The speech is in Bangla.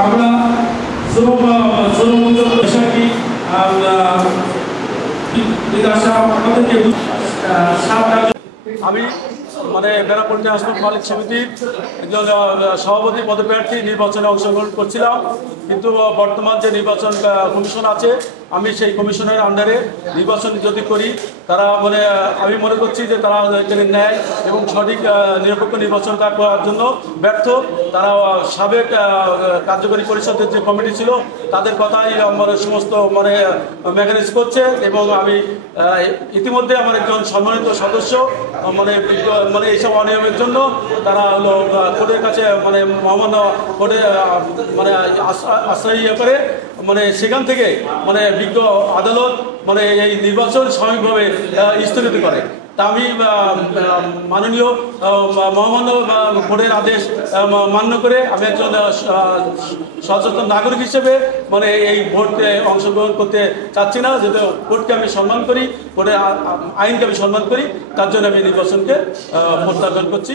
আমরা শ্রমমুক্ত পেশাকি আমি বেনাপোল ট্রান্সপোর্ট মালিক সমিতির একজন সভাপতি পদপ্রার্থী নির্বাচনে অংশগ্রহণ করছিলাম, কিন্তু বর্তমান যে নির্বাচন কমিশন আছে আমি সেই কমিশনের আন্ডারে নির্বাচন যদি করি তারা আমি মনে করছি যে তারা এখানে ন্যায় এবং সঠিক নিরপেক্ষ নির্বাচন করার জন্য ব্যর্থ। তারা সাবেক কার্যকরী পরিষদের যে কমিটি ছিল তাদের কথাই সমস্ত ম্যানেজ করছে, এবং আমি ইতিমধ্যে আমার একজন সম্মানিত সদস্য এইসব অনিয়মের জন্য তারা হলো কোর্টের কাছে মহামান্য কোর্টে আশ্রয় করে সেখান থেকে বিজ্ঞ আদালত এই নির্বাচন সাময়িকভাবে স্থগিত করে। তা আমি মাননীয় মহামান্য কোর্টের আদেশ মান্য করে আমি একজন সচেতন নাগরিক হিসেবে এই ভোটে অংশগ্রহণ করতে চাচ্ছি না, যেহেতু কোর্টকে আমি সম্মান করি, কোর্টের আইনকে আমি সম্মান করি, তার জন্য আমি নির্বাচনকে প্রত্যাখ্যান করছি।